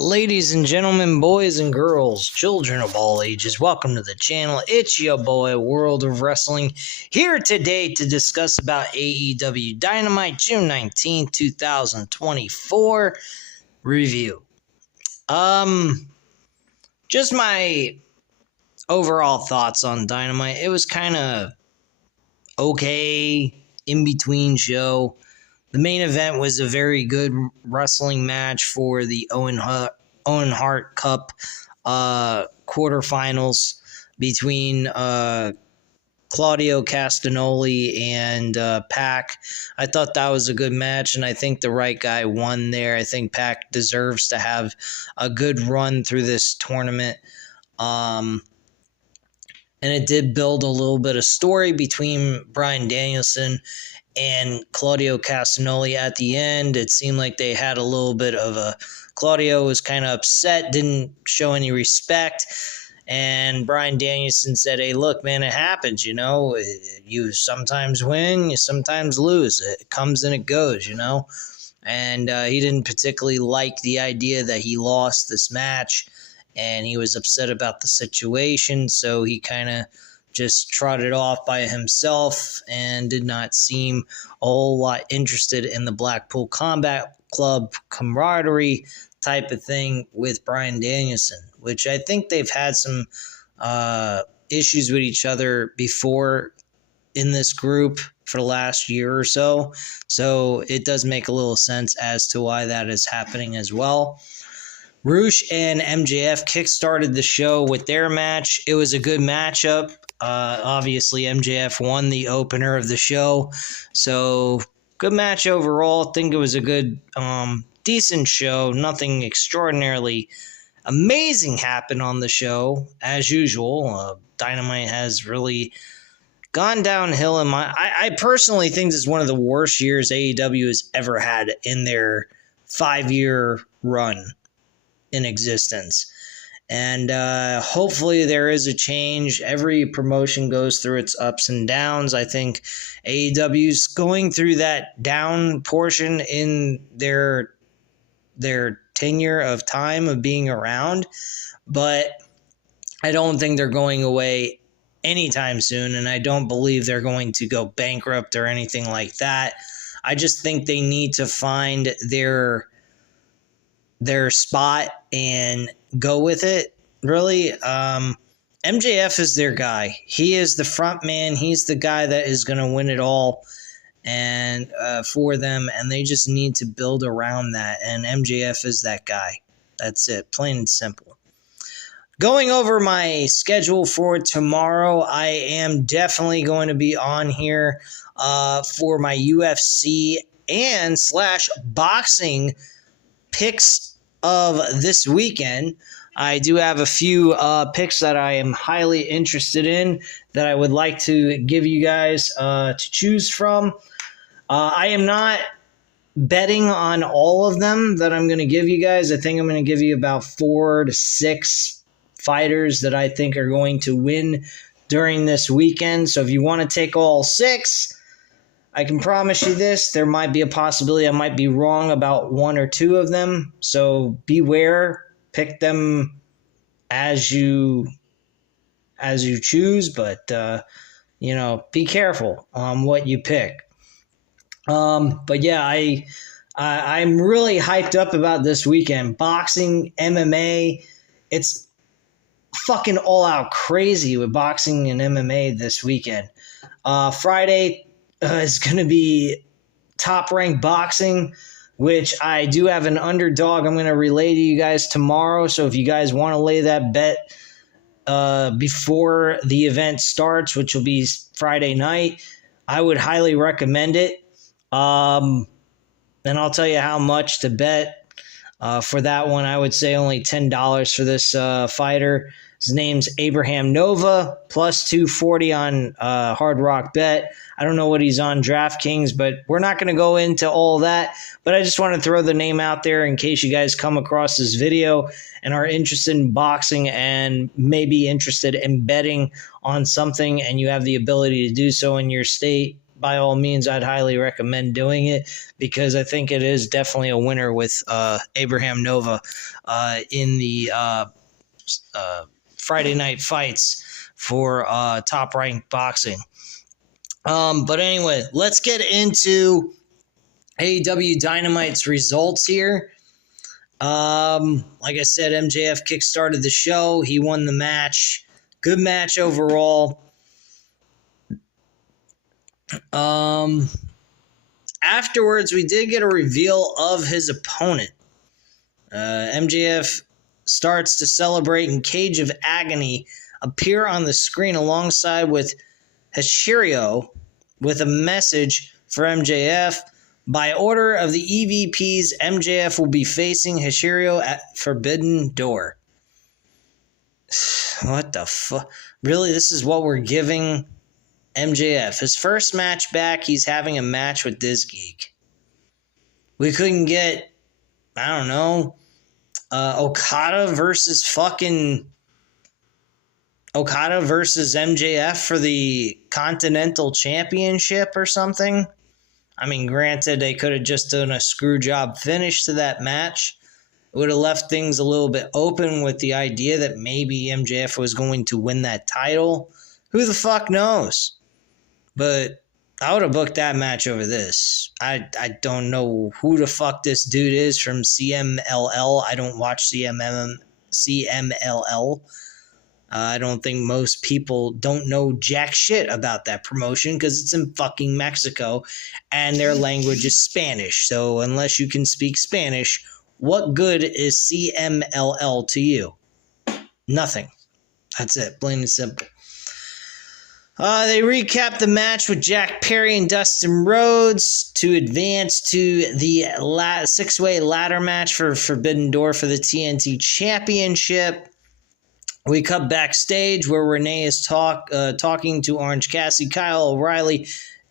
Ladies and gentlemen, boys and girls, children of all ages, welcome to the channel. It's your boy, World of Wrestling, here today to discuss about AEW Dynamite, June 19, 2024 review. Just my overall thoughts on Dynamite. It was kind of okay, in-between show. The main event was a very good wrestling match for the Owen Hart Cup quarterfinals between Claudio Castagnoli and Pac. I thought that was a good match, and I think the right guy won there. I think Pac deserves to have a good run through this tournament. And it did build a little bit of story between Bryan Danielson and Claudio Castagnoli at the end. It seemed like they had a little bit of a... Claudio was kind of upset, didn't show any respect, and Bryan Danielson said, hey, look, man, it happens, you know. You sometimes win, you sometimes lose. It comes and it goes, you know. And he didn't particularly like the idea that he lost this match, and he was upset about the situation, so he kind of just trotted off by himself and did not seem a whole lot interested in the Blackpool Combat Club camaraderie type of thing with Bryan Danielson, which I think they've had some issues with each other before in this group for the last year or so. So it does make a little sense as to why that is happening as well. Rush and MJF kickstarted the show with their match. It was a good matchup. Obviously, MJF won the opener of the show, so good match overall. I think it was a good, decent show. Nothing extraordinarily amazing happened on the show, as usual. Dynamite has really gone downhill. I personally think this is one of the worst years AEW has ever had in their 5-year run in existence. And hopefully there is a change. Every promotion goes through its ups and downs. I think AEW's going through that down portion in their tenure of time of being around. But I don't think they're going away anytime soon, and I don't believe they're going to go bankrupt or anything like that. I just think they need to find their spot and go with it, really. MJF is their guy. He is the front man. He's the guy that is going to win it all and for them, and they just need to build around that, and MJF is that guy. That's it, plain and simple. Going over my schedule for tomorrow, I am definitely going to be on here for my UFC and / boxing picks of this weekend. I do have a few picks that I am highly interested in that I would like to give you guys to choose from. I am not betting on all of them that I'm going to give you guys. I think I'm going to give you about 4 to 6 fighters that I think are going to win during this weekend. So if you want to take all 6, I can promise you this, there might be a possibility I might be wrong about 1 or 2 of them. So beware, pick them as you choose, but be careful on what you pick. But yeah, I'm really hyped up about this weekend. Boxing, MMA, it's fucking all out crazy with boxing and MMA this weekend. Friday is going to be Top Rank Boxing, which I do have an underdog I'm going to relay to you guys tomorrow. So if you guys want to lay that bet before the event starts, which will be Friday night, I would highly recommend it. And I'll tell you how much to bet for that one. I would say only $10 for this fighter. His name's Abraham Nova, plus 240 on Hard Rock Bet. I don't know what he's on DraftKings, but we're not going to go into all that. But I just want to throw the name out there in case you guys come across this video and are interested in boxing and maybe interested in betting on something and you have the ability to do so in your state. by all means, I'd highly recommend doing it because I think it is definitely a winner with Abraham Nova in the Friday night fights for Top Rank Boxing. But anyway, let's get into AEW Dynamite's results here. Like I said, MJF kickstarted the show. He won the match. Good match overall. Afterwards, we did get a reveal of his opponent. MJF starts to celebrate, and Cage of Agony appear on the screen alongside with Hashiryo with a message for MJF. By order of the EVPs, MJF will be facing Hashiryo at Forbidden Door. What the fuck? Really, this is what we're giving MJF. His first match back, he's having a match with this geek. We couldn't get, I don't know, Okada versus MJF for the Continental Championship or something. I mean, granted, they could have just done a screw job finish to that match. It would have left things a little bit open with the idea that maybe MJF was going to win that title. Who the fuck knows? But I would have booked that match over this. I don't know who the fuck this dude is from CMLL. I don't watch CMLL. I don't think most people don't know jack shit about that promotion because it's in fucking Mexico and their language is Spanish. So unless you can speak Spanish, what good is CMLL to you? Nothing. That's it. Plain and simple. They recap the match with Jack Perry and Dustin Rhodes to advance to the six-way ladder match for Forbidden Door for the TNT Championship. We cut backstage where Renee is talking to Orange Cassidy, Kyle O'Reilly,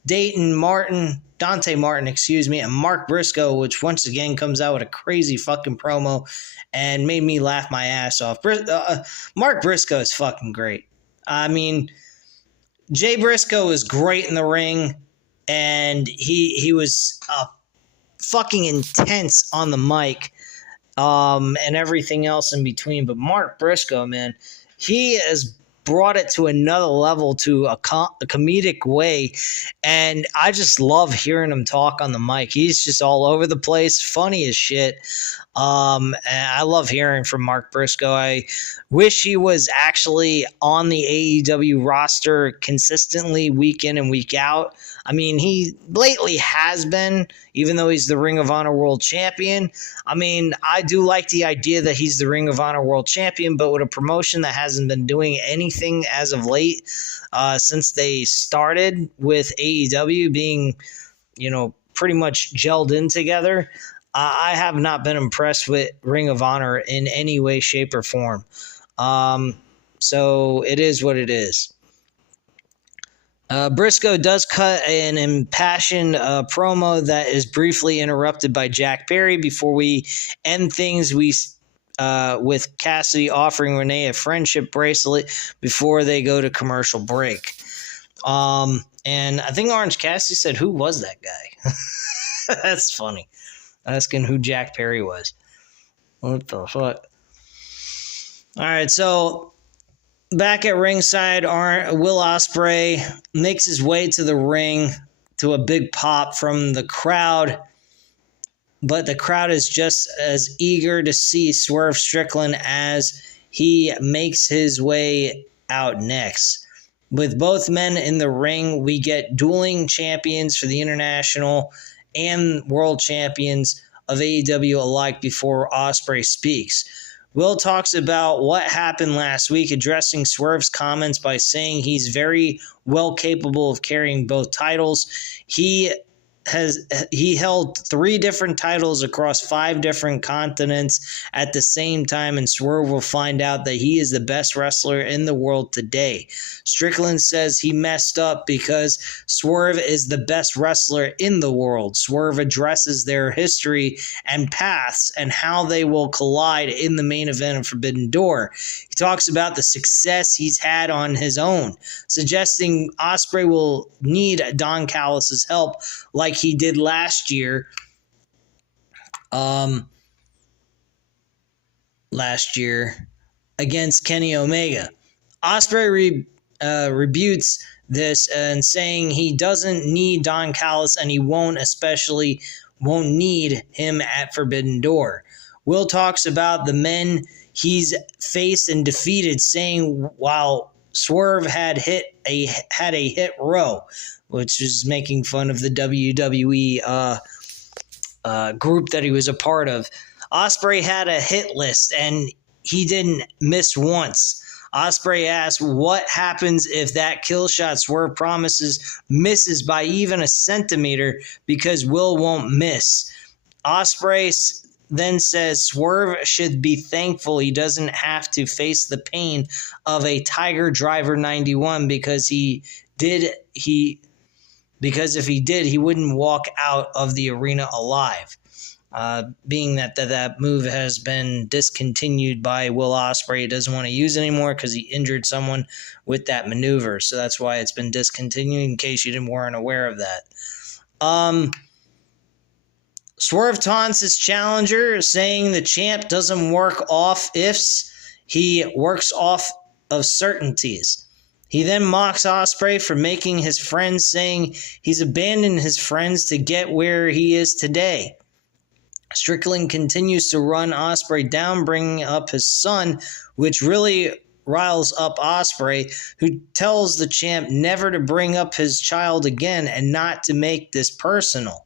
Dante Martin, and Mark Briscoe, which once again comes out with a crazy fucking promo and made me laugh my ass off. Mark Briscoe is fucking great. I mean, Jay Briscoe is great in the ring, and he was fucking intense on the mic. And everything else in between. But Mark Briscoe, man, he has brought it to another level to a comedic way. And I just love hearing him talk on the mic. He's just all over the place, funny as shit. And I love hearing from Mark Briscoe. I wish he was actually on the AEW roster consistently week in and week out. I mean, he lately has been, even though he's the Ring of Honor World Champion. I mean, I do like the idea that he's the Ring of Honor World Champion, but with a promotion that hasn't been doing anything as of late since they started with AEW being, pretty much gelled in together, I have not been impressed with Ring of Honor in any way, shape, or form. So it is what it is. Briscoe does cut an impassioned promo that is briefly interrupted by Jack Perry before we end things. With Cassidy offering Renee a friendship bracelet before they go to commercial break. And I think Orange Cassidy said, "Who was that guy?" That's funny. Asking who Jack Perry was. What the fuck? All right, so back at ringside, Will Ospreay makes his way to the ring to a big pop from the crowd, but the crowd is just as eager to see Swerve Strickland as he makes his way out next. With both men in the ring, we get dueling champions for the international and world champions of AEW alike before Ospreay speaks. Will talks about what happened last week, addressing Swerve's comments by saying he's very well capable of carrying both titles. He he held 3 different titles across 5 different continents at the same time, and Swerve will find out that he is the best wrestler in the world today. Strickland says he messed up because Swerve is the best wrestler in the world. Swerve addresses their history and paths and how they will collide in the main event of Forbidden Door. He talks about the success he's had on his own, suggesting Ospreay will need Don Callis' help like he did last year. Against Kenny Omega. Ospreay rebutes this and saying he doesn't need Don Callis and he won't need him at Forbidden Door. Will talks about the men he's faced and defeated, saying while Swerve had a hit row, which is making fun of the WWE group that he was a part of. Ospreay had a hit list and he didn't miss once. Ospreay asked what happens if that kill shot Swerve promises misses by even a centimeter because Will won't miss. Ospreay then says Swerve should be thankful he doesn't have to face the pain of a Tiger Driver 91 because if he did, he wouldn't walk out of the arena alive. Being that move has been discontinued by Will Ospreay, he doesn't want to use it anymore because he injured someone with that maneuver. So that's why it's been discontinued, in case you weren't aware of that. Swerve taunts his challenger, saying the champ doesn't work off ifs, he works off of certainties. He then mocks Ospreay for making his friends, saying he's abandoned his friends to get where he is today. Strickland continues to run Ospreay down, bringing up his son, which really riles up Ospreay, who tells the champ never to bring up his child again and not to make this personal.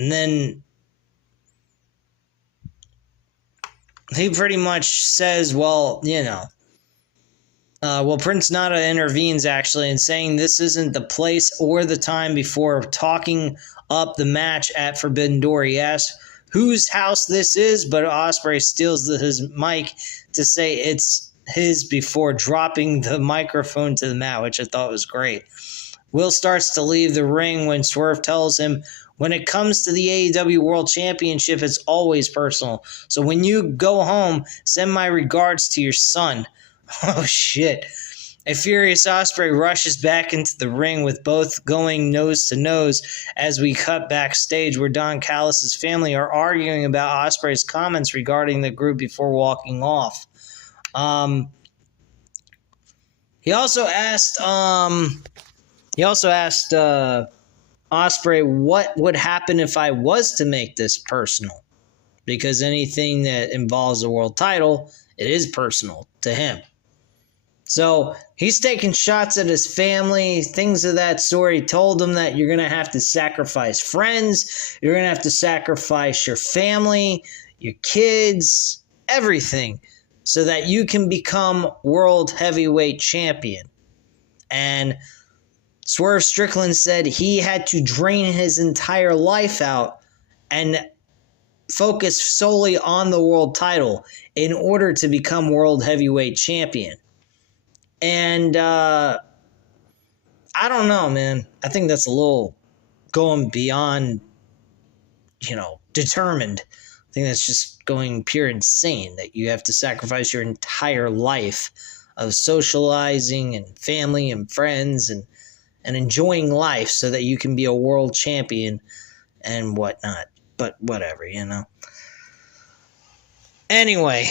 And then he pretty much says, Prince Nana intervenes actually in saying this isn't the place or the time before talking up the match at Forbidden Door. He asks whose house this is, but Ospreay steals his mic to say it's his before dropping the microphone to the mat, which I thought was great. Will starts to leave the ring when Swerve tells him, when it comes to the AEW World Championship, it's always personal. So when you go home, send my regards to your son. Oh, shit. A furious Ospreay rushes back into the ring with both going nose to nose as we cut backstage where Don Callis' family are arguing about Ospreay's comments regarding the group before walking off. He also asked Ospreay what would happen if I was to make this personal, because anything that involves the world title, it is personal to him. So he's taking shots at his family, things of that sort. He told them that you're going to have to sacrifice friends, you're going to have to sacrifice your family, your kids, everything, so that you can become world heavyweight champion. And Swerve Strickland said he had to drain his entire life out and focus solely on the world title in order to become world heavyweight champion. And I don't know, man. I think that's a little going beyond, determined. I think that's just going pure insane that you have to sacrifice your entire life of socializing and family and friends and enjoying life so that you can be a world champion and whatnot. But whatever, Anyway,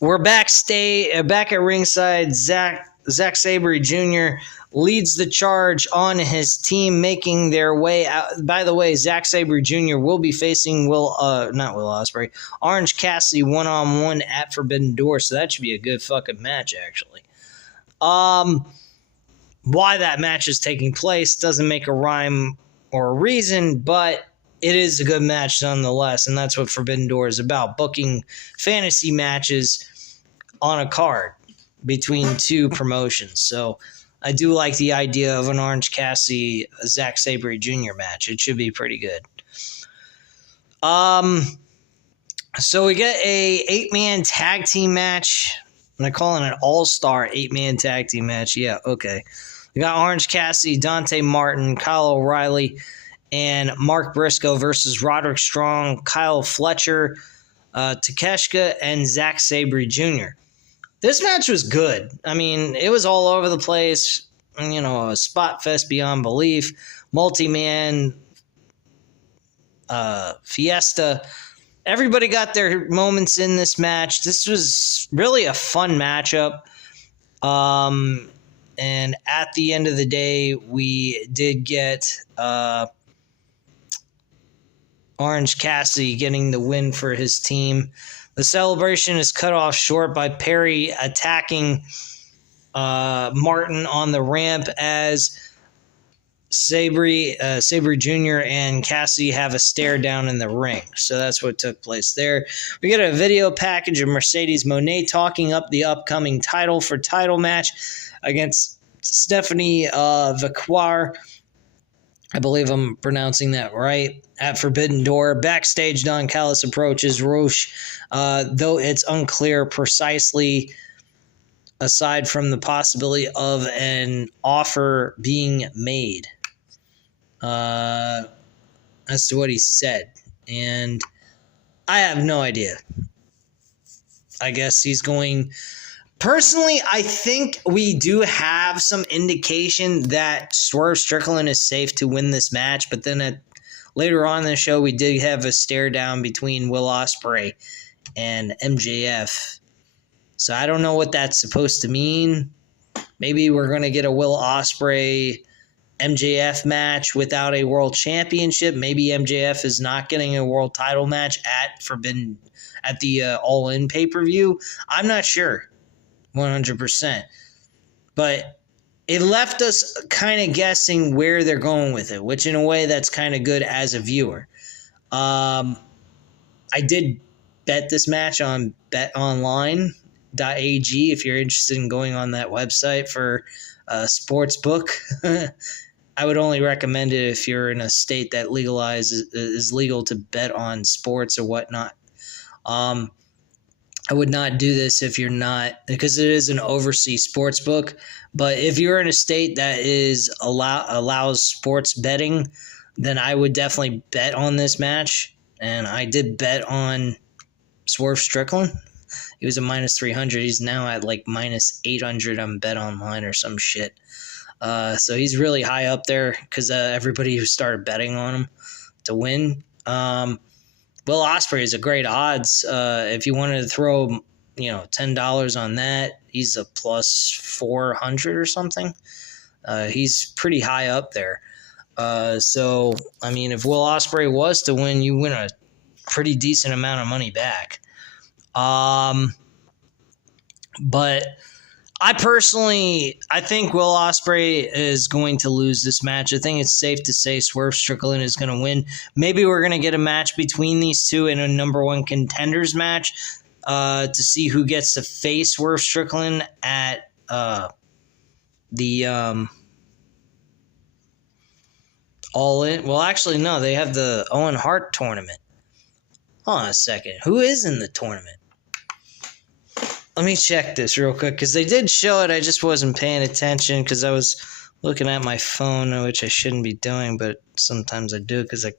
we're back at ringside. Zack Sabre Jr. leads the charge on his team, making their way out. By the way, Zack Sabre Jr. will be facing Orange Cassidy one-on-one at Forbidden Door, so that should be a good fucking match, actually. Why that match is taking place doesn't make a rhyme or a reason, but it is a good match nonetheless, and that's what Forbidden Door is about, booking fantasy matches on a card between two promotions. So I do like the idea of an Orange Cassidy Zack Sabre Jr. match. It should be pretty good. So we get a 8-man tag team match. I'm calling it an all-star 8-man tag team match. Yeah, okay. We got Orange Cassidy, Dante Martin, Kyle O'Reilly, and Mark Briscoe versus Roderick Strong, Kyle Fletcher, Takeshita, and Zack Sabre Jr. This match was good. I mean, it was all over the place. You know, a spot fest beyond belief, multi-man fiesta. Everybody got their moments in this match. This was really a fun matchup. And at the end of the day, we did get Orange Cassidy getting the win for his team. The celebration is cut off short by Perry attacking Martin on the ramp as Sabre Jr. and Cassidy have a stare down in the ring. So that's what took place there. We get a video package of Mercedes Moné talking up the upcoming title match against Stephanie Vaquer. I believe I'm pronouncing that right. At Forbidden Door, backstage, Don Callis approaches Roche, though it's unclear precisely, aside from the possibility of an offer being made. As to what he said. And I have no idea. I guess he's going... Personally, I think we do have some indication that Swerve Strickland is safe to win this match, but then later on in the show, we did have a stare down between Will Ospreay and MJF. So I don't know what that's supposed to mean. Maybe we're going to get a Will Ospreay MJF match without a world championship. Maybe MJF is not getting a world title match at the All In pay-per-view. I'm not sure 100%. But it left us kind of guessing where they're going with it, which in a way that's kind of good as a viewer. I did bet this match on betonline.ag if you're interested in going on that website for a sports book. I would only recommend it if you're in a state that is legal to bet on sports or whatnot. I would not do this if you're not, because it is an overseas sports book. But if you're in a state that allows sports betting, then I would definitely bet on this match. And I did bet on Swerve Strickland. He was a minus 300. He's now at like minus 800 on Bet Online or some shit. So he's really high up there because everybody who started betting on him to win. Will Ospreay is a great odds. If you wanted to throw, $10 on that, he's a plus 400 or something. He's pretty high up there. So, I mean, if Will Ospreay was to win, you win a pretty decent amount of money back. But I think Will Ospreay is going to lose this match. I think it's safe to say Swerve Strickland is going to win. Maybe we're going to get a match between these two in a number one contenders match to see who gets to face Swerve Strickland at the All In. Well, actually, no, they have the Owen Hart tournament. Hold on a second. Who is in the tournament? Let me check this real quick, because they did show it. I just wasn't paying attention because I was looking at my phone, which I shouldn't be doing, but sometimes I do because I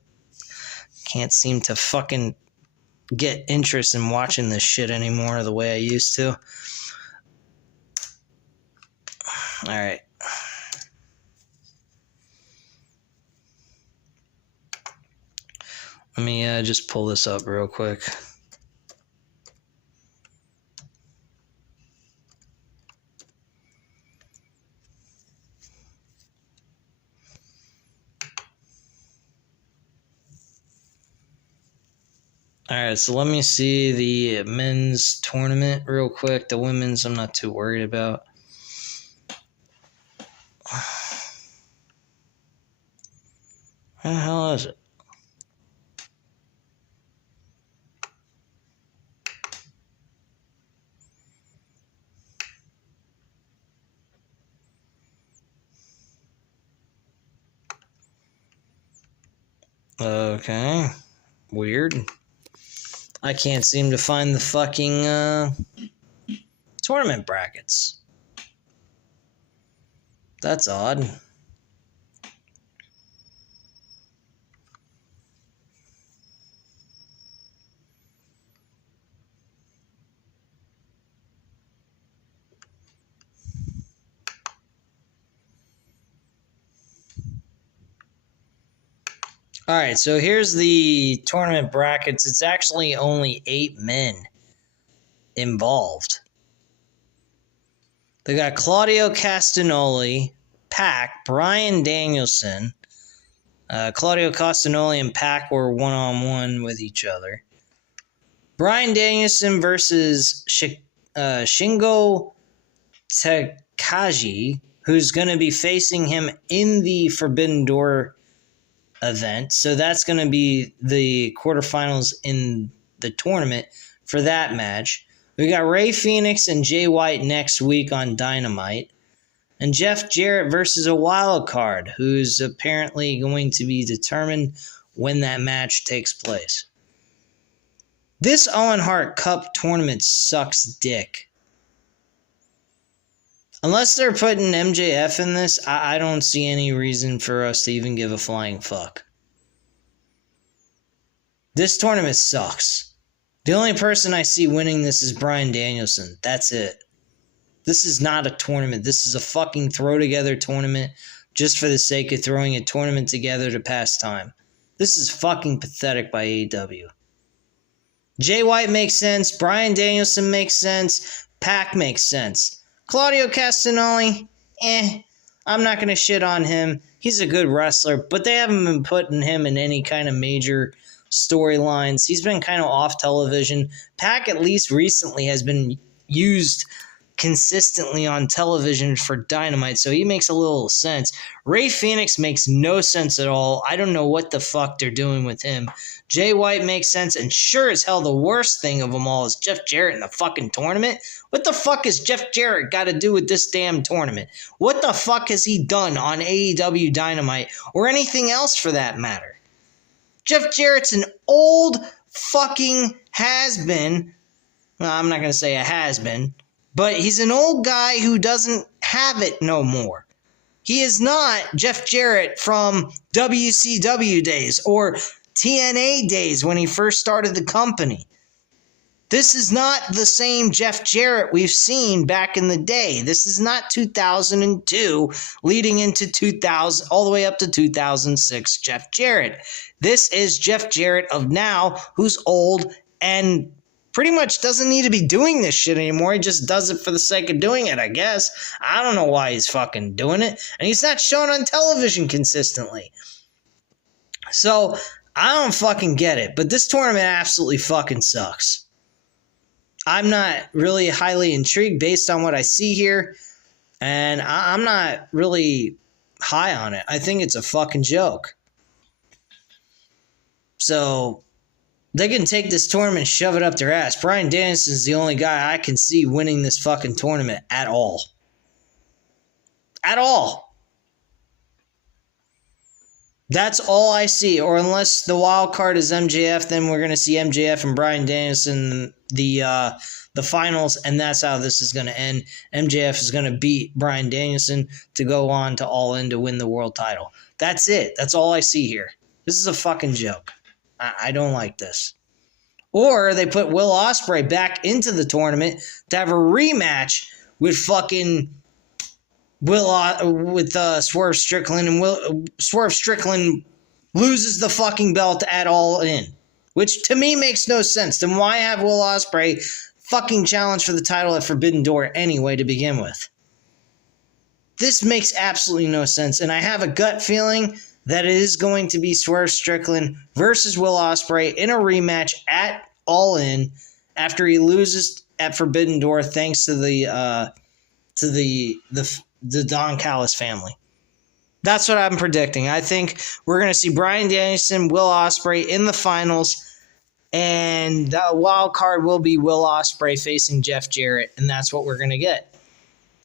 can't seem to fucking get interest in watching this shit anymore the way I used to. All right. Let me just pull this up real quick. All right, so let me see the men's tournament real quick. The women's, I'm not too worried about. Where the hell is it? Okay. Weird. I can't seem to find the fucking tournament brackets. That's odd. All right, so here's the tournament brackets. It's actually only 8 men involved. They got Claudio Castagnoli, Pac, Bryan Danielson. Claudio Castagnoli and Pac were one-on-one with each other. Bryan Danielson versus Shingo Takagi, who's going to be facing him in the Forbidden Door event. So that's going to be the quarterfinals in the tournament for that match. We got Rey Fenix and Jay White next week on Dynamite. And Jeff Jarrett versus a wild card, who's apparently going to be determined when that match takes place. This Owen Hart Cup tournament sucks dick. Unless they're putting MJF in this, I don't see any reason for us to even give a flying fuck. This tournament sucks. The only person I see winning this is Bryan Danielson. That's it. This is not a tournament. This is a fucking throw-together tournament just for the sake of throwing a tournament together to pass time. This is fucking pathetic by AEW. Jay White makes sense. Bryan Danielson makes sense. Pac makes sense. Claudio Castagnoli, I'm not going to shit on him. He's a good wrestler, but they haven't been putting him in any kind of major storylines. He's been kind of off television. Pac, at least recently, has been used consistently on television for Dynamite, so he makes a little sense. Rey Fenix makes no sense at all. I don't know what the fuck they're doing with him. Jay White makes sense, and sure as hell the worst thing of them all is Jeff Jarrett in the fucking tournament. What the fuck has Jeff Jarrett got to do with this damn tournament? What the fuck has he done on AEW Dynamite, or anything else for that matter? Jeff Jarrett's an old fucking has-been. Well, I'm not going to say a has-been, but he's an old guy who doesn't have it no more. He is not Jeff Jarrett from WCW days or TNA days when he first started the company. This is not the same Jeff Jarrett we've seen back in the day. This is not 2002 leading into 2000 all the way up to 2006 Jeff Jarrett. This is Jeff Jarrett of now, who's old and pretty much doesn't need to be doing this shit anymore. He just does it for the sake of doing it, I guess. I don't know why he's fucking doing it. And he's not shown on television consistently. So, I don't fucking get it. But this tournament absolutely fucking sucks. I'm not really highly intrigued based on what I see here. And I'm not really high on it. I think it's a fucking joke. So, they can take this tournament and shove it up their ass. Bryan Danielson is the only guy I can see winning this fucking tournament at all. At all. That's all I see. Or unless the wild card is MJF, then we're going to see MJF and Bryan Danielson the finals, and that's how this is going to end. MJF is going to beat Bryan Danielson to go on to All In to win the world title. That's it. That's all I see here. This is a fucking joke. I don't like this. Or they put Will Ospreay back into the tournament to have a rematch with fucking Swerve Strickland, and Swerve Strickland loses the fucking belt at All In, which to me makes no sense. Then why have Will Ospreay fucking challenge for the title at Forbidden Door anyway to begin with? This makes absolutely no sense, and I have a gut feeling that it is going to be Swerve Strickland versus Will Ospreay in a rematch at All In after he loses at Forbidden Door thanks to the Don Callis family. That's what I'm predicting. I think we're going to see Bryan Danielson, Will Ospreay in the finals, and the wild card will be Will Ospreay facing Jeff Jarrett, and that's what we're going to get.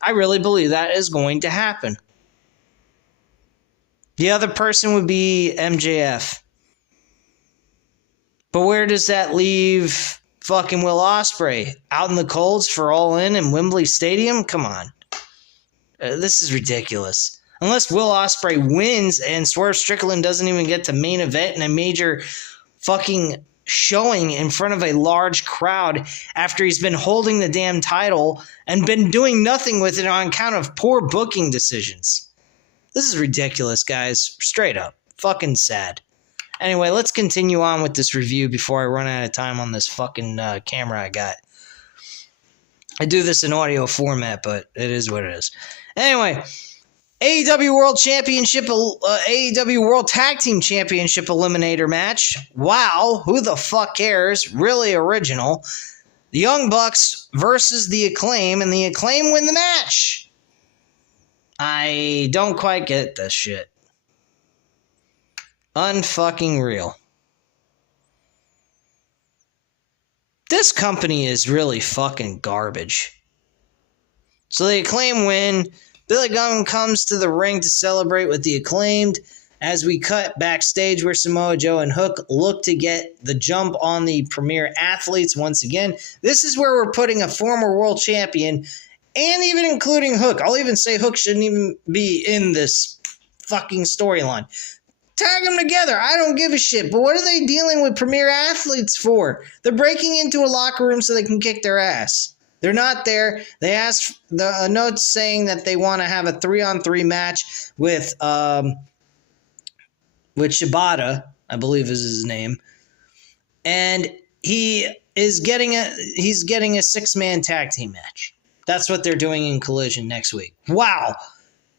I really believe that is going to happen. The other person would be MJF. But where does that leave fucking Will Ospreay? Out in the colds for All In Wembley Stadium? Come on. This is ridiculous. Unless Will Ospreay wins and Swerve Strickland doesn't even get to main event in a major fucking showing in front of a large crowd after he's been holding the damn title and been doing nothing with it on account of poor booking decisions. This is ridiculous, guys. Straight up. Fucking sad. Anyway, let's continue on with this review before I run out of time on this fucking camera I got. I do this in audio format, but it is what it is. Anyway, AEW World Championship, AEW World Tag Team Championship Eliminator match. Wow, who the fuck cares? Really original. The Young Bucks versus the Acclaim, and the Acclaim win the match. I don't quite get this shit. Unfucking real. This company is really fucking garbage. So the Acclaim win. Billy Gunn comes to the ring to celebrate with the Acclaimed as we cut backstage where Samoa Joe and Hook look to get the jump on the Premier Athletes once again. This is where we're putting a former world champion and even including Hook. I'll even say Hook shouldn't even be in this fucking storyline. Tag them together. I don't give a shit. But what are they dealing with Premier Athletes for? They're breaking into a locker room so they can kick their ass. They're not there. They asked a note saying that they want to have a 3-on-3 match with Shibata, I believe is his name. And he's getting a 6-man tag team match. That's what they're doing in Collision next week. Wow.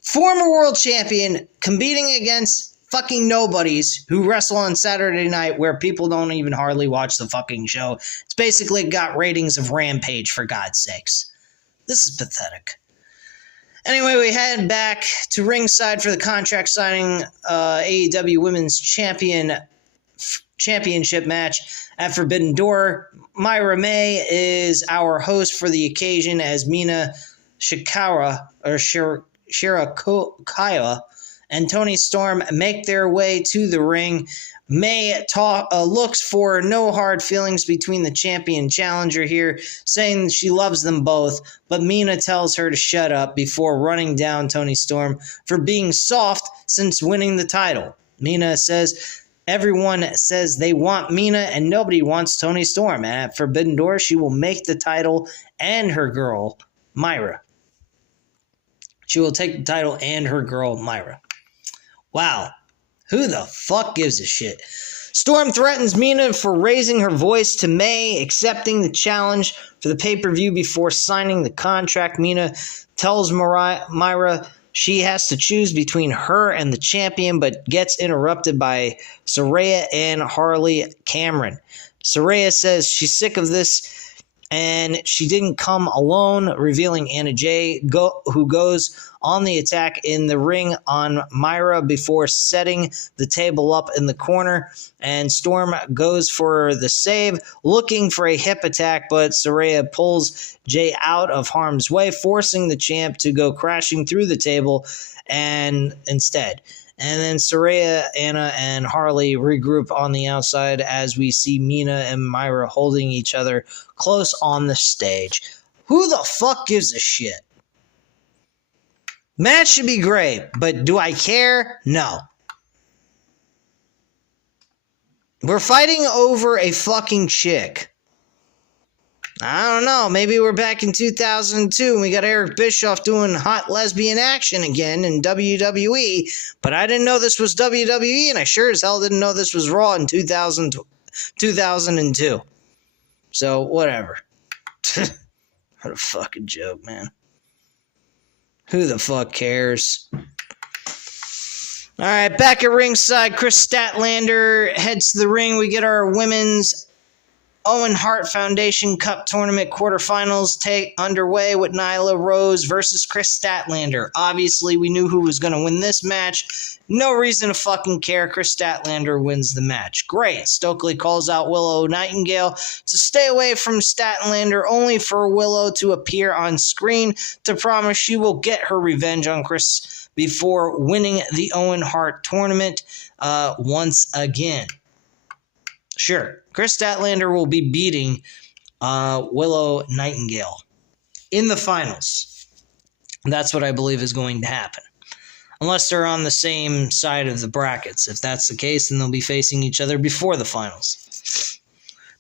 Former world champion competing against fucking nobodies who wrestle on Saturday night where people don't even hardly watch the fucking show. It's basically got ratings of Rampage, for God's sakes. This is pathetic. Anyway, we head back to ringside for the contract signing AEW Women's Championship match at Forbidden Door. Myra May is our host for the occasion as Mina Shirakawa and Toni Storm make their way to the ring. May looks for no hard feelings between the champion and challenger here, saying she loves them both, but Mina tells her to shut up before running down Toni Storm for being soft since winning the title. Mina says everyone says they want Mina and nobody wants Toni Storm, and at Forbidden Door she will make the title and her girl, Myra. She will take the title and her girl, Myra. Wow, who the fuck gives a shit? Storm threatens Mina for raising her voice to May, accepting the challenge for the pay-per-view before signing the contract. Mina tells Myra she has to choose between her and the champion, but gets interrupted by Saraya and Harley Cameron. Saraya says she's sick of this and she didn't come alone, revealing Anna Jay, who goes on the attack in the ring on Myra before setting the table up in the corner. And Storm goes for the save, looking for a hip attack, but Saraya pulls Jay out of harm's way, forcing the champ to go crashing through the table and instead. And then Saraya, Anna, and Harley regroup on the outside as we see Mina and Myra holding each other close on the stage. Who the fuck gives a shit? Match should be great, but do I care? No. We're fighting over a fucking chick. I don't know, maybe we're back in 2002 and we got Eric Bischoff doing hot lesbian action again in WWE, but I didn't know this was WWE, and I sure as hell didn't know this was Raw in 2002. So, whatever. What a fucking joke, man. Who the fuck cares? Alright, back at ringside, Chris Statlander heads to the ring. We get our women's Owen Hart Foundation Cup Tournament quarterfinals underway with Nyla Rose versus Chris Statlander. Obviously, we knew who was going to win this match. No reason to fucking care. Chris Statlander wins the match. Great. Stokely calls out Willow Nightingale to stay away from Statlander, only for Willow to appear on screen to promise she will get her revenge on Chris before winning the Owen Hart Tournament once again. Sure, Chris Statlander will be beating Willow Nightingale in the finals. That's what I believe is going to happen. Unless they're on the same side of the brackets. If that's the case, then they'll be facing each other before the finals.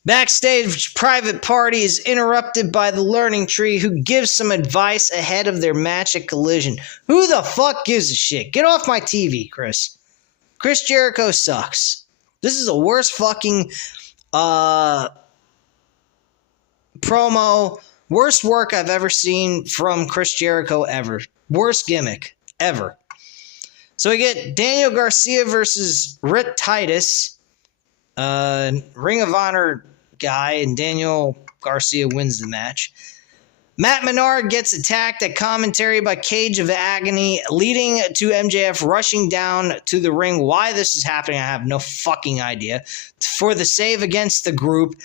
Backstage, Private Party is interrupted by the Learning Tree, who gives some advice ahead of their match at Collision. Who the fuck gives a shit? Get off my TV, Chris. Chris Jericho sucks. This is the worst fucking promo, worst work I've ever seen from Chris Jericho ever. Worst gimmick ever. So we get Daniel Garcia versus Rhett Titus, Ring of Honor guy, and Daniel Garcia wins the match. Matt Menard gets attacked at commentary by Cage of Agony, leading to MJF rushing down to the ring. Why this is happening, I have no fucking idea. For the save against the group,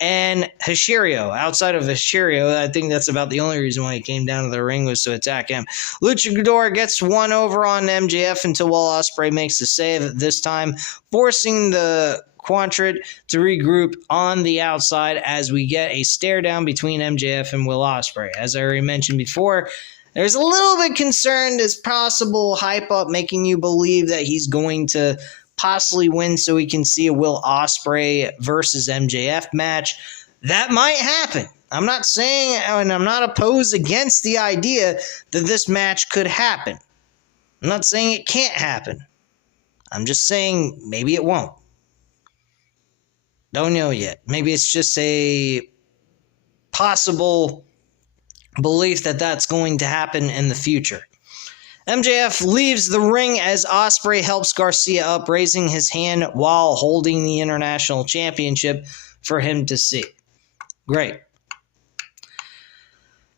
and Hashiryo. Outside of Hashiryo, I think that's about the only reason why he came down to the ring was to attack him. Luchador gets one over on MJF until Will Ospreay makes the save, this time forcing the Quantret to regroup on the outside as we get a stare down between MJF and Will Ospreay. As I already mentioned before, there's a little bit concerned as possible hype up making you believe that he's going to possibly win so we can see a Will Ospreay versus MJF match. That might happen. I'm not saying, and I'm not opposed against the idea that this match could happen. I'm not saying it can't happen. I'm just saying maybe it won't. Don't know yet. Maybe it's just a possible belief that that's going to happen in the future. MJF leaves the ring as Ospreay helps Garcia up, raising his hand while holding the International Championship for him to see. Great.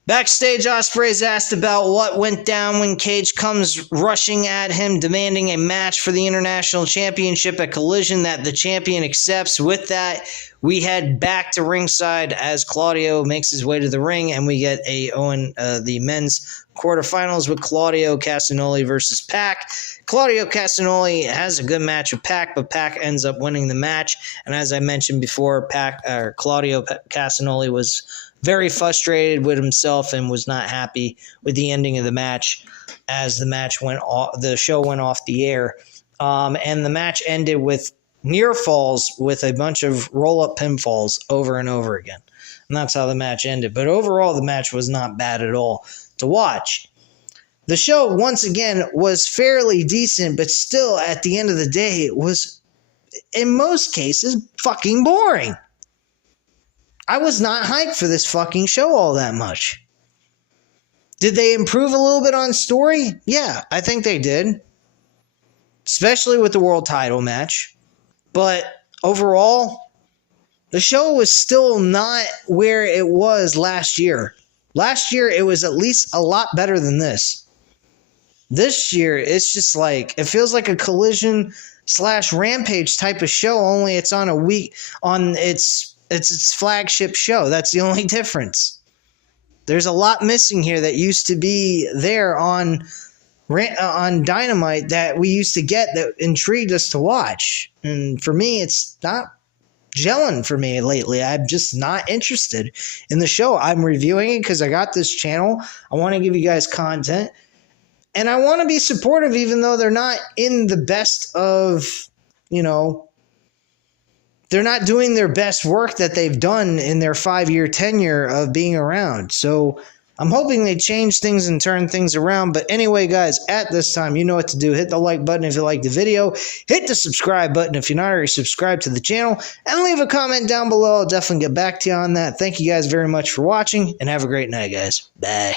Backstage, Ospreay is asked about what went down when Cage comes rushing at him, demanding a match for the International Championship at Collision that the champion accepts. With that, we head back to ringside as Claudio makes his way to the ring, and we get the men's quarterfinals with Claudio Castagnoli versus Pac. Claudio Castagnoli has a good match with Pac, but Pac ends up winning the match. And as I mentioned before, Claudio Castagnoli was very frustrated with himself and was not happy with the ending of the match as the show went off the air. And the match ended with near falls with a bunch of roll-up pinfalls over and over again. And that's how the match ended. But overall, the match was not bad at all to watch. The show, once again, was fairly decent, but still, at the end of the day, it was, in most cases, fucking boring. I was not hyped for this fucking show all that much. Did they improve a little bit on story? Yeah, I think they did. Especially with the world title match. But overall, the show was still not where it was last year. Last year, it was at least a lot better than this. This year, it's just like, it feels like a Collision / Rampage type of show, only it's on a week, on its flagship show. That's the only difference. There's a lot missing here that used to be there on Dynamite that we used to get that intrigued us to watch. And for me, it's not gelling for me lately. I'm just not interested in the show. I'm reviewing it because I got this channel. I want to give you guys content. And I want to be supportive even though they're not in the best of, they're not doing their best work that they've done in their 5-year tenure of being around. So I'm hoping they change things and turn things around. But anyway, guys, at this time, you know what to do. Hit the like button if you like the video. Hit the subscribe button if you're not already subscribed to the channel. And leave a comment down below. I'll definitely get back to you on that. Thank you guys very much for watching. And have a great night, guys. Bye.